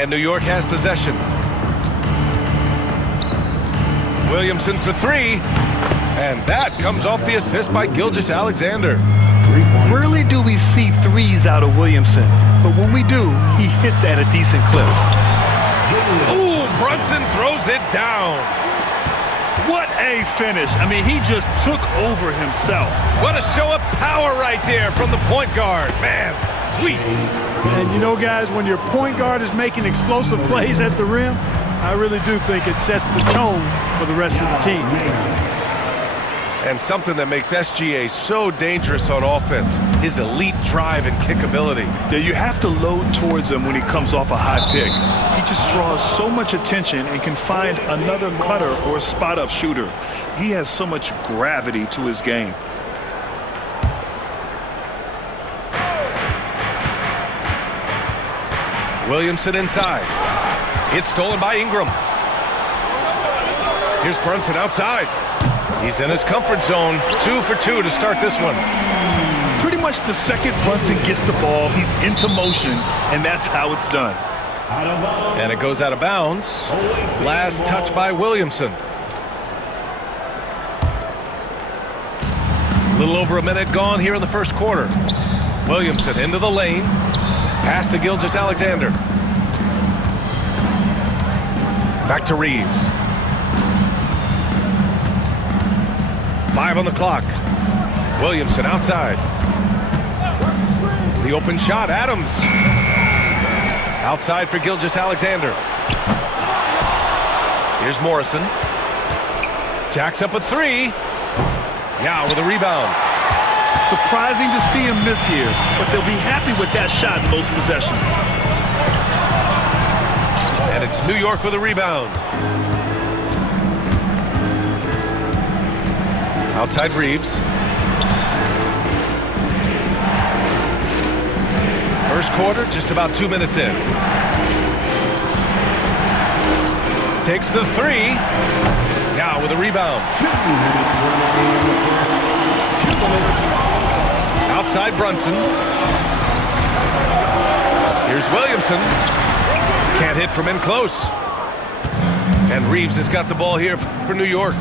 And New York has possession. Williamson for three. And that comes off the assist by Gilgeous-Alexander. Rarely do we see threes out of Williamson, but when we do, he hits at a decent clip. Ooh, Brunson throws it down. What a finish. I mean, he just took over himself. What a show of power right there from the point guard. Man, sweet. And you know, guys, when your point guard is making explosive plays at the rim, I really do think it sets the tone for the rest of the team. And something that makes SGA so dangerous on offense, his elite drive and kick ability. Yeah, you have to load towards him when he comes off a high pick. He just draws so much attention and can find another cutter or a spot-up shooter. He has so much gravity to his game. Williamson inside. It's stolen by Ingram. Here's Brunson outside. He's in his comfort zone. 2 for 2 to start this one. Pretty much the second Brunson gets the ball, he's into motion, and that's how it's done. And it goes out of bounds. Last touch by Williamson. A little over a minute gone here in the first quarter. Williamson into the lane. Pass to Gilgeous-Alexander. Back to Reeves. 5 on the clock. Williamson outside. The open shot, Adams. Outside for Gilgeous-Alexander. Here's Morrison. Jacks up a three. Yao with a rebound. Surprising to see him miss here, but they'll be happy with that shot in most possessions. And it's New York with a rebound. Outside Reeves. First quarter, just about 2 minutes in. Takes the three. Now with a rebound. Outside Brunson. Here's Williamson. Can't hit from in close. And Reeves has got the ball here for New York.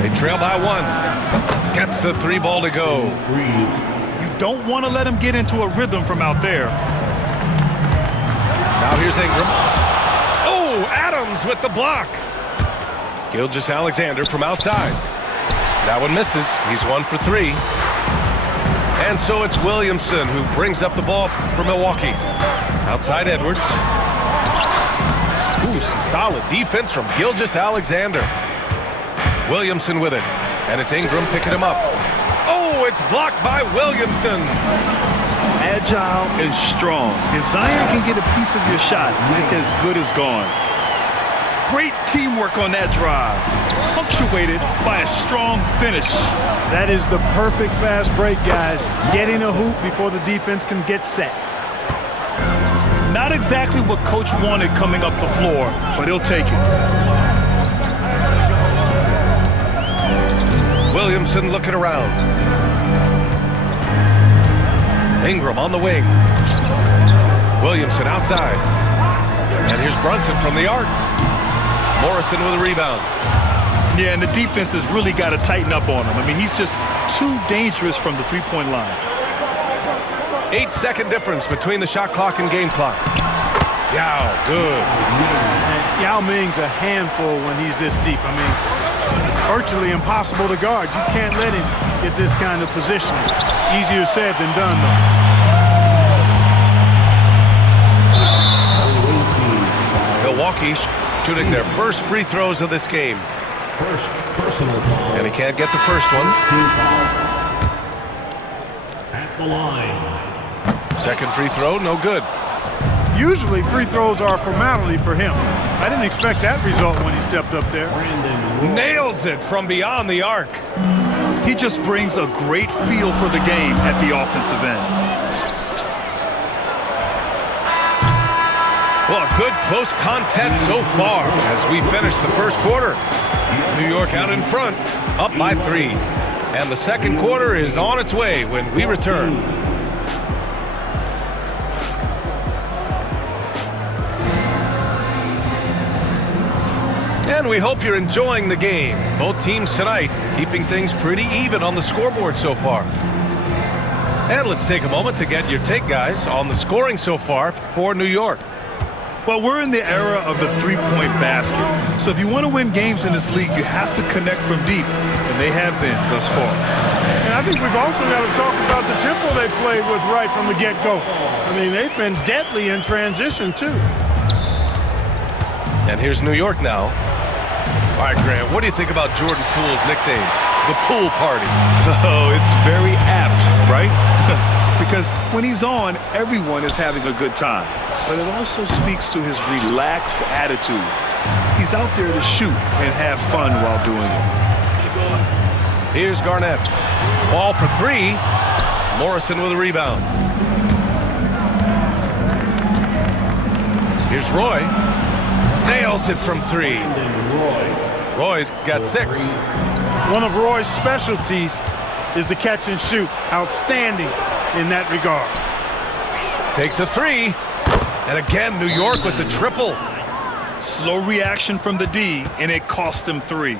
They trail by 1. Gets the 3 ball to go. You don't want to let him get into a rhythm from out there. Now here's Ingram. Oh, Adams with the block. Gilgeous-Alexander from outside. That one misses. He's 1 for 3. And so it's Williamson who brings up the ball for Milwaukee. Outside Edwards. Ooh, some solid defense from Gilgeous-Alexander. Williamson with it. And it's Ingram picking him up. Oh, it's blocked by Williamson. Agile and strong. If Zion can get a piece of your shot, it's as good as gone. Great teamwork on that drive, punctuated by a strong finish. That is the perfect fast break, guys. Getting a hoop before the defense can get set. Not exactly what coach wanted coming up the floor, but he'll take it. Williamson looking around. Ingram on the wing. Williamson outside. And here's Brunson from the arc. Morrison with a rebound. Yeah, and the defense has really got to tighten up on him. I mean, he's just too dangerous from the three-point line. 8-second difference between the shot clock and game clock. Yao, good. And Yao Ming's a handful when he's this deep. I mean, virtually impossible to guard. You can't let him get this kind of position. Easier said than done, though. Milwaukee shooting their first free throws of this game. First personal foul. And he can't get the first one. At the line. Second free throw, no good. Usually free throws are a formality for him. I didn't expect that result when he stepped up there. Nails it from beyond the arc. He just brings a great feel for the game at the offensive end. Well, a good close contest so far as we finish the first quarter. New York out in front, up by 3. And the second quarter is on its way when we return. And we hope you're enjoying the game. Both teams tonight keeping things pretty even on the scoreboard so far. And let's take a moment to get your take, guys, on the scoring so far for New York. Well, we're in the era of the three-point basket. So if you want to win games in this league, you have to connect from deep. And they have been thus far. And I think we've also got to talk about the tempo they played with right from the get-go. I mean, they've been deadly in transition, too. And here's New York now. All right, Grant, what do you think about Jordan Poole's nickname, the Poole Party? Oh, it's very apt, right? Because when he's on, everyone is having a good time. But it also speaks to his relaxed attitude. He's out there to shoot and have fun while doing it. Here's Garnett. Ball for three. Morrison with a rebound. Here's Roy. Nails it from three. Roy's got 6. One of Roy's specialties is the catch and shoot. Outstanding in that regard. Takes a 3. And again, New York with the triple. Slow reaction from the D, and it cost him 3.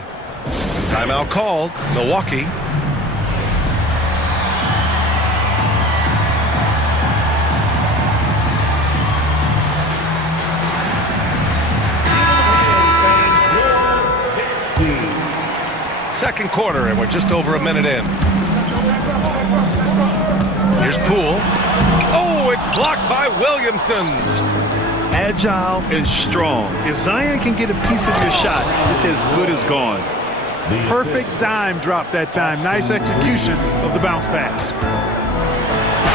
Timeout called. Milwaukee. Second quarter, and we're just over a minute in. Here's Poole. Oh, it's blocked by Williamson. Agile and strong. If Zion can get a piece of your shot, it's as good as gone. Perfect dime drop that time. Nice execution of the bounce pass.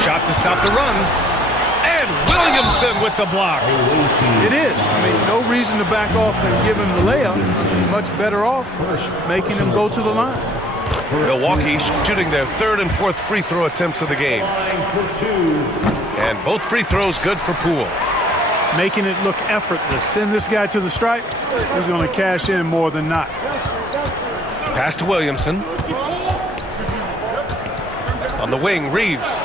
Shot to stop the run. And Williamson with the block. It is. I mean, no reason to back off and give him the layup. Much better off making him go to the line. Milwaukee shooting their 3rd and 4th free throw attempts of the game. And both free throws good for Poole. Making it look effortless. Send this guy to the stripe. He's going to cash in more than not. Pass to Williamson. On the wing, Reeves.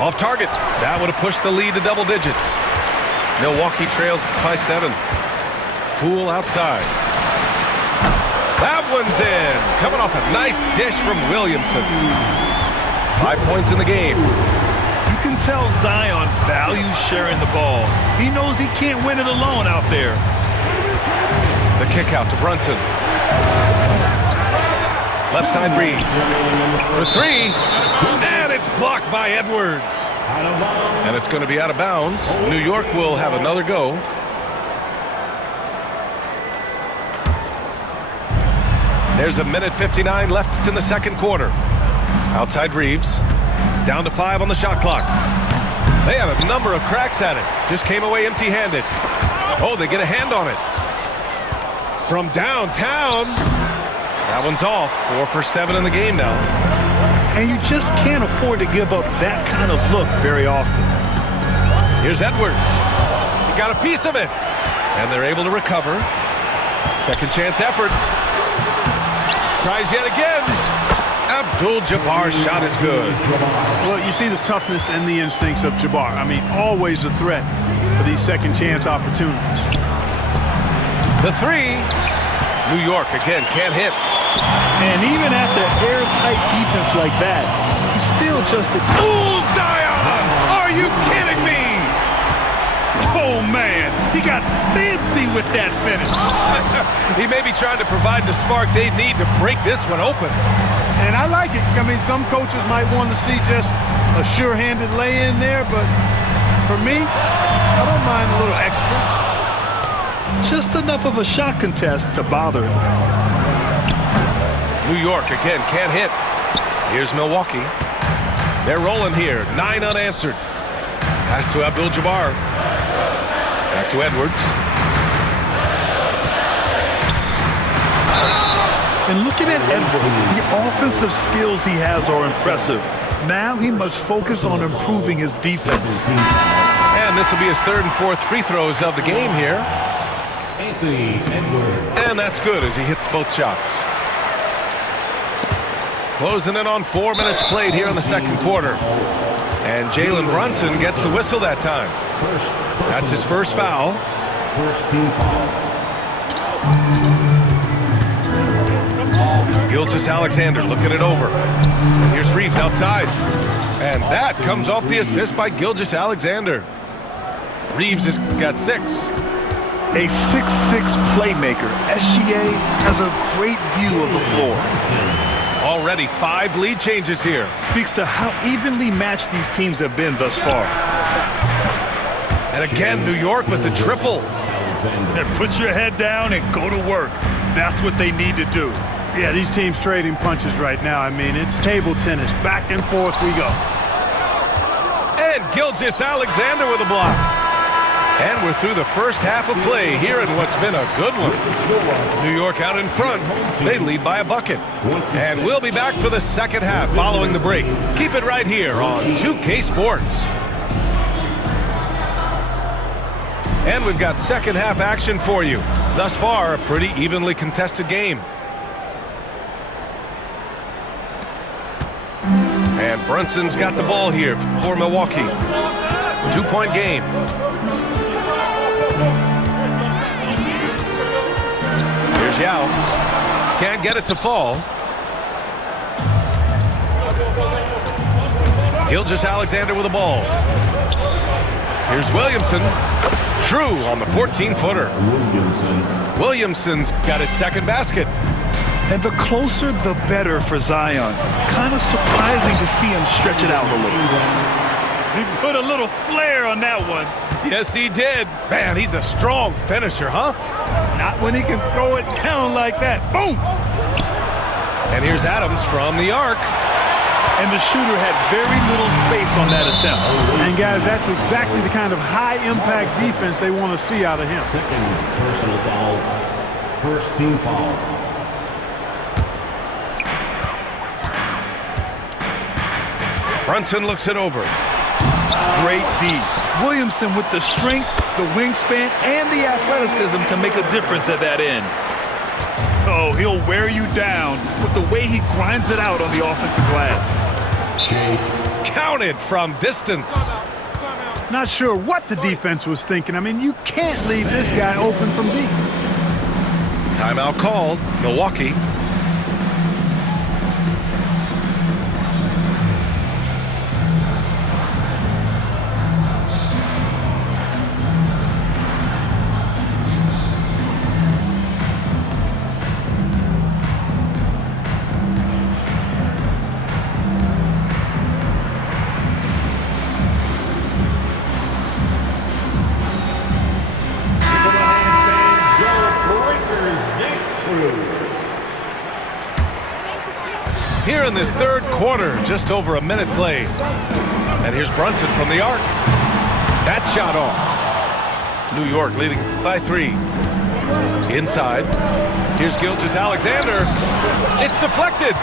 Off target. That would have pushed the lead to double digits. Milwaukee trails by 7. Poole outside. That one's in. Coming off a nice dish from Williamson. 5 points in the game. You can tell Zion values sharing the ball. He knows he can't win it alone out there. The kick out to Brunson. Left side Reed. For 3. And it's blocked by Edwards. And it's going to be out of bounds. New York will have another go. There's a minute 59 left in the second quarter. Outside Reeves. Down to 5 on the shot clock. They had a number of cracks at it. Just came away empty-handed. Oh, they get a hand on it. From downtown. That one's off. 4 for 7 in the game now. And you just can't afford to give up that kind of look very often. Here's Edwards. He got a piece of it. And they're able to recover. Second chance effort. Tries yet again. Abdul-Jabbar's shot is good. Well, you see the toughness and the instincts of Jabbar. I mean, always a threat for these second chance opportunities. The 3. New York again can't hit. And even after airtight defense like that, you still just... Ooh, Zion! Are you kidding me? Oh, man. He got fancy with that finish. He may be trying to provide the spark they need to break this one open. And I like it. I mean, some coaches might want to see just a sure-handed lay-in there, but for me, I don't mind a little extra. Just enough of a shot contest to bother him. New York again can't hit. Here's Milwaukee. They're rolling here. 9 unanswered. Pass to Abdul-Jabbar. Back to Edwards. And looking at Edwards, the offensive skills he has are impressive. Now he must focus on improving his defense. And this will be his 3rd and 4th free throws of the game here. Anthony Edwards. And that's good as he hits both shots. Closing in on 4 minutes played here in the second quarter. And Jalen Brunson gets the whistle that time. That's his first foul. First team foul. Gilgeous-Alexander looking it over. And here's Reeves outside. And that comes off the assist by Gilgeous-Alexander. Reeves has got 6. A 6'6" playmaker. SGA has a great view of the floor. Already 5 lead changes here. Speaks to how evenly matched these teams have been thus far. And again, New York with the triple. And put your head down and go to work. That's what they need to do. Yeah, these teams trading punches right now. I mean, it's table tennis. Back and forth we go. And Gilgeous-Alexander with a block. And we're through the first half of play here in what's been a good one. New York out in front. They lead by a bucket. And we'll be back for the second half following the break. Keep it right here on 2K Sports. And we've got second half action for you. Thus far, a pretty evenly contested game. And Brunson's got the ball here for Milwaukee. 2-point game. Here's Yao. Can't get it to fall. Gilgeous-Alexander with the ball. Here's Williamson. True on the 14-footer. Williamson's got his second basket. And the closer, the better for Zion. Kind of surprising to see him stretch it out a little. He put a little flair on that one. Yes, he did. Man, he's a strong finisher, huh? Not when he can throw it down like that. Boom! And here's Adams from the arc. And the shooter had very little space on that attempt. And guys, that's exactly the kind of high-impact defense they want to see out of him. Second personal foul. First team foul. Brunson looks it over. Great D. Williamson with the strength, the wingspan, and the athleticism to make a difference at that end. Oh, he'll wear you down with the way he grinds it out on the offensive glass. Counted from distance. Not sure what the defense was thinking. I mean, you can't leave this guy open from deep. Timeout called. Milwaukee. Here in this third quarter, just over a minute played. And here's Brunson from the arc. That shot off. New York leading by 3. Inside. Here's Gilgeous-Alexander. It's deflected.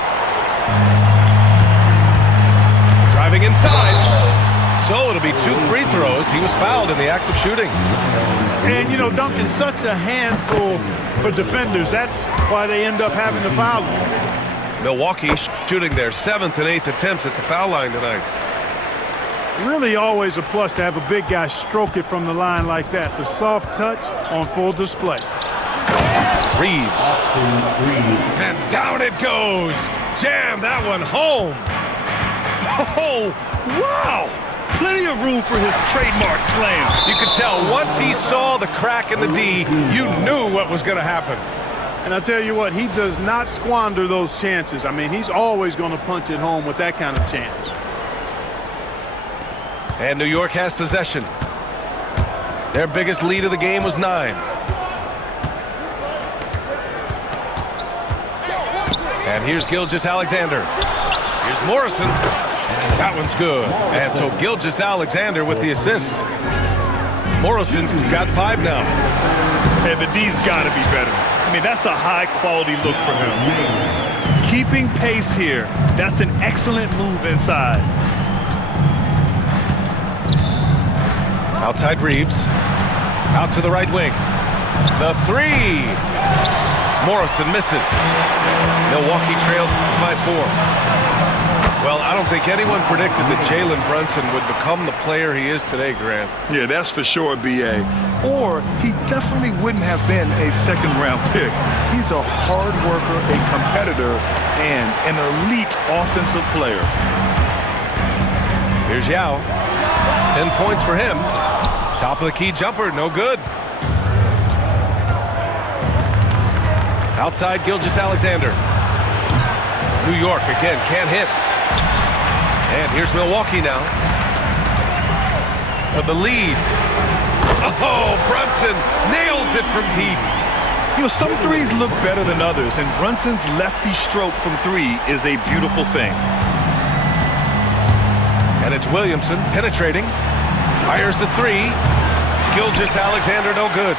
Driving inside. So it'll be 2 free throws. He was fouled in the act of shooting. And, you know, Duncan, such a handful for defenders. That's why they end up having to foul him. Milwaukee shooting their 7th and 8th attempts at the foul line tonight. Really always a plus to have a big guy stroke it from the line like that. The soft touch on full display. Reeves. And down it goes. Jam that one home. Oh, wow! Plenty of room for his trademark slam. You could tell once he saw the crack in the D, you knew what was going to happen. And I tell you what, he does not squander those chances. I mean, he's always going to punch it home with that kind of chance. And New York has possession. Their biggest lead of the game was 9. And here's Gilgeous-Alexander. Here's Morrison. That one's good. And so Gilgeous-Alexander with the assist. Morrison's got 5 now. And the D's got to be better. I mean, that's a high-quality look for him. Keeping pace here. That's an excellent move inside. Outside Reeves. Out to the right wing. The 3. Morrison misses. Milwaukee trails by 4. Well, I don't think anyone predicted that Jalen Brunson would become the player he is today, Grant. Yeah, that's for sure, B.A. Or he definitely wouldn't have been a second-round pick. He's a hard worker, a competitor, and an elite offensive player. Here's Yao. 10 points for him. Top of the key jumper, no good. Outside Gilgeous-Alexander. New York again, can't hit. And here's Milwaukee now. For the lead. Oh, Brunson nails it from deep. You know, some threes look better than others, and Brunson's lefty stroke from three is a beautiful thing. And it's Williamson penetrating. Fires the three. Gilgeous-Alexander, no good.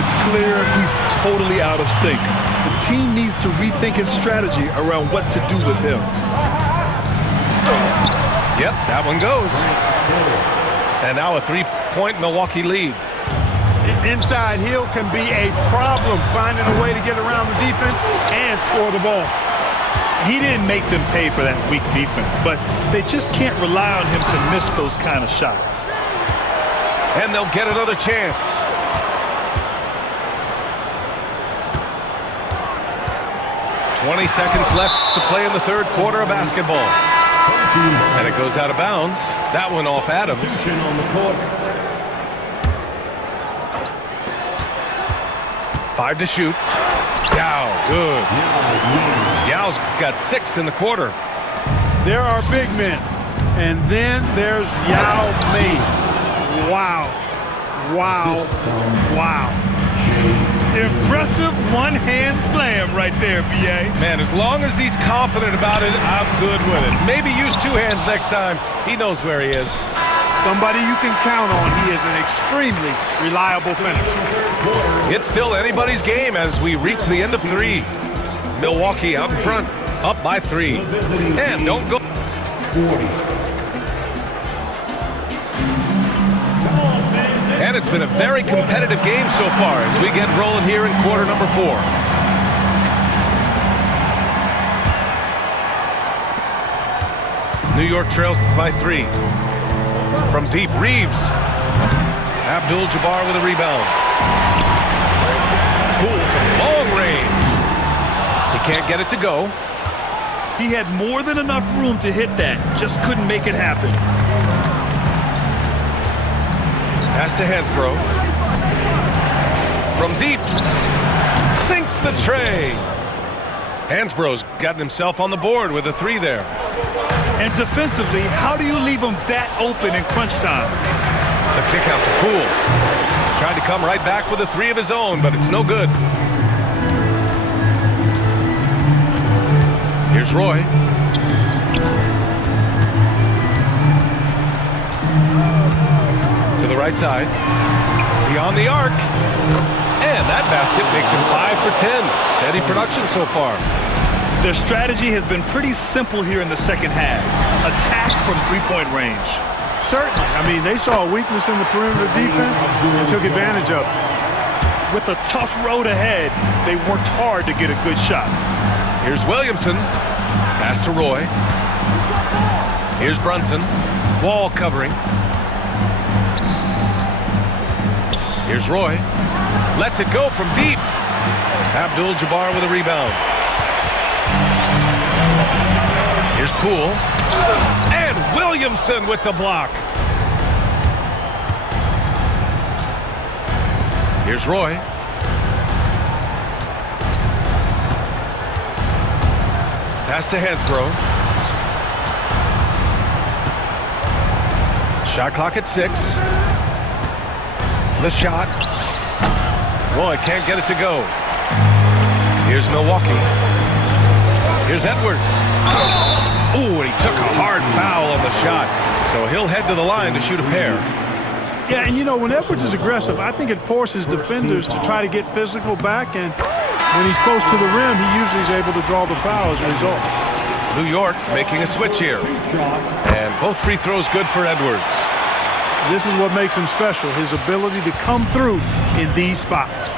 It's clear he's totally out of sync. The team needs to rethink its strategy around what to do with him. Yep, that one goes. And now a three-point Milwaukee lead. Inside, Hill can be a problem finding a way to get around the defense and score the ball. He didn't make them pay for that weak defense, but they just can't rely on him to miss those kind of shots. And they'll get another chance. "20 seconds left to play in the third quarter of basketball. And it goes out of bounds. That one off Adams. On the court. 5 to shoot. Yao, good. Yao's got 6 in the quarter. There are big men, and then there's Yao Ming. Wow. Wow. Wow. Impressive one-hand slam right there, B.A. Man, as long as he's confident about it, I'm good with it. Maybe use 2 hands next time. He knows where he is. Somebody you can count on. He is an extremely reliable finisher. It's still anybody's game as we reach the end of 3. Milwaukee out in front, up by 3. And don't go. 40. And it's been a very competitive game so far as we get rolling here in quarter number 4. New York trails by 3. From deep, Reeves. Abdul-Jabbar with a rebound. Poole from long range. He can't get it to go. He had more than enough room to hit that, just couldn't make it happen. Pass to Hansbrough. From deep. Sinks the tray. Hansbrough's gotten himself on the board with a 3 there. And defensively, how do you leave him that open in crunch time? The kick out to Poole. Tried to come right back with a 3 of his own, but it's no good. Here's Roy. To the right side. Beyond the arc. And that basket makes him 5 for 10. Steady production so far. Their strategy has been pretty simple here in the second half. Attack from three-point range. Certainly. I mean, they saw a weakness in the perimeter defense and took advantage of it. With a tough road ahead, they worked hard to get a good shot. Here's Williamson. Pass to Roy. Here's Brunson. Wall covering. Here's Roy. Lets it go from deep. Abdul-Jabbar with a rebound. Here's Poole. And Williamson with the block. Here's Roy. Pass to Hansbrough. Shot clock at 6. The shot. Roy can't get it to go. Here's Milwaukee. Here's Edwards. Ooh, and he took a hard foul on the shot. So he'll head to the line to shoot a pair. Yeah, and you know, when Edwards is aggressive, I think it forces defenders to try to get physical back, and when he's close to the rim, he usually is able to draw the foul as a result. New York making a switch here. And both free throws good for Edwards. This is what makes him special, his ability to come through in these spots.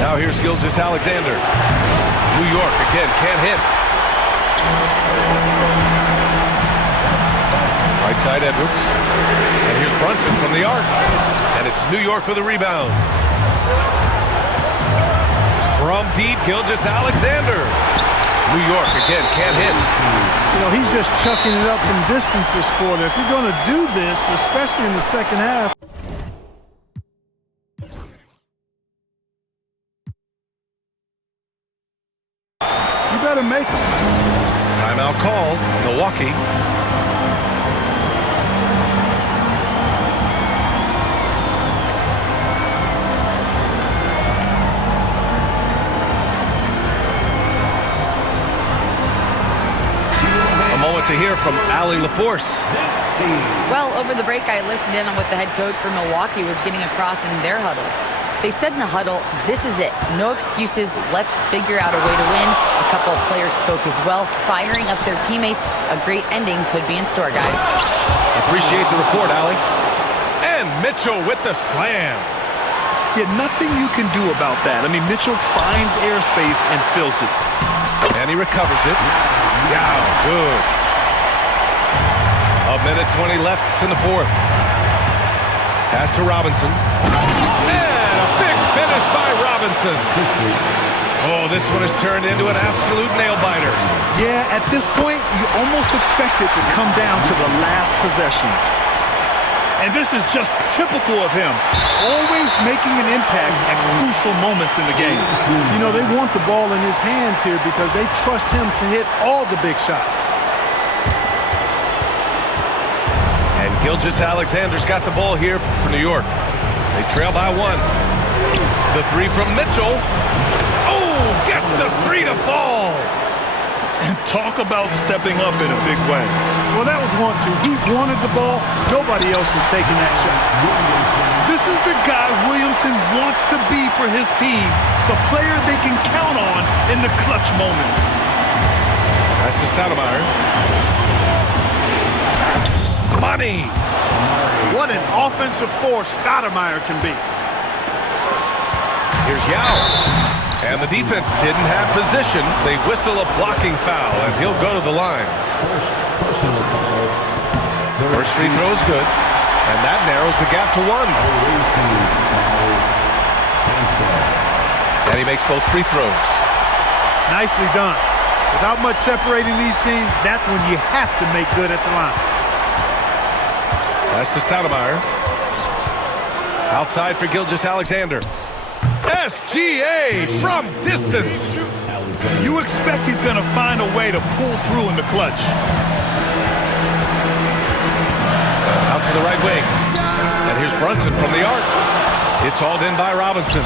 Now here's Gilgeous-Alexander. New York again can't hit. Right side Edwards. And here's Brunson from the arc. And it's New York with a rebound. From deep, Gilgeous-Alexander. New York again can't hit. You know, he's just chucking it up from distance this quarter. If you're going to do this, especially in the second half, you better make them. Timeout call, Milwaukee. A moment to hear from Allie LaForce. Well, over the break, I listened in on what the head coach for Milwaukee was getting across in their huddle. They said in the huddle, this is it. No excuses. Let's figure out a way to win. A couple of players spoke as well, firing up their teammates. A great ending could be in store, guys. Appreciate the report, Allie. And Mitchell with the slam. Yeah, nothing you can do about that. I mean, Mitchell finds airspace and fills it. And he recovers it. Yeah, good. A minute 20 left in the fourth. Pass to Robinson. And a big finish by Robinson. Oh, this one has turned into an absolute nail-biter. Yeah, at this point, you almost expect it to come down to the last possession. And this is just typical of him. Always making an impact at crucial moments in the game. You know, they want the ball in his hands here because they trust him to hit all the big shots. And Gilgeous-Alexander's got the ball here for New York. They trail by one. The three from Mitchell. Oh, gets the three to fall. And talk about stepping up in a big way. Well, that was want to. He wanted the ball. Nobody else was taking that shot. This is the guy Williamson wants to be for his team. The player they can count on in the clutch moments. That's to Stoudemire. Money. What an offensive force Stoudemire can be. Here's Yao. And the defense didn't have position. They whistle a blocking foul, and he'll go to the line. First free throw is good, and that narrows the gap to one. And he makes both free throws. Nicely done. Without much separating these teams, that's when you have to make good at the line. That's to Stoudemire. Outside for Gilgeous-Alexander. SGA from distance. You expect he's going to find a way to pull through in the clutch. Out to the right wing. And here's Brunson from the arc. It's hauled in by Robinson.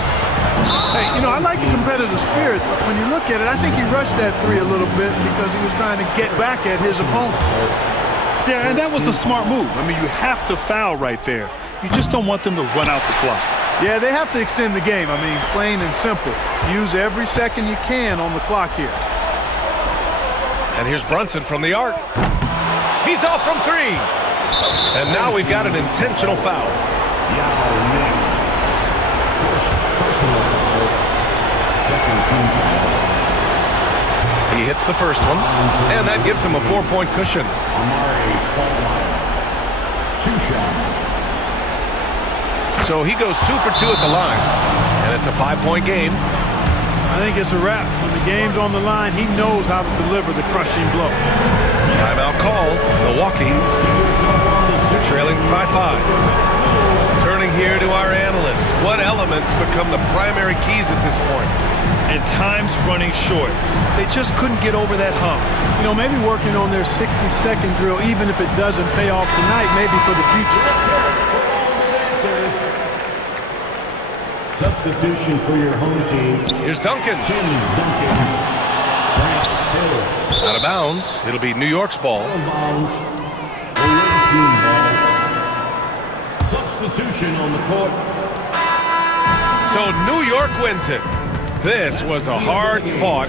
Hey, you know, I like the competitive spirit, but when you look at it, I think he rushed that three a little bit because he was trying to get back at his opponent. Yeah, and that was a smart move. I mean, you have to foul right there. You just don't want them to run out the clock. Yeah, they have to extend the game. I mean, plain and simple. Use every second you can on the clock here. And here's Brunson from the arc. He's off from three. And now we've got an intentional foul. He hits the first one, and that gives him a 4-point cushion. Two shots. So he goes 2 for 2 at the line, and it's a 5-point game. I think it's a wrap. When the game's on the line, he knows how to deliver the crushing blow. Timeout call, Milwaukee. They're trailing by 5. Turning here to our analyst. What elements become the primary keys at this point? And time's running short. They just couldn't get over that hump. You know, maybe working on their 60-second drill, even if it doesn't pay off tonight, maybe for the future. Substitution for your home team. Here's Duncan. Tim Duncan. Out of bounds. It'll be New York's ball. Out of bounds. Away team ball. Substitution on the court. So New York wins it. This was a hard-fought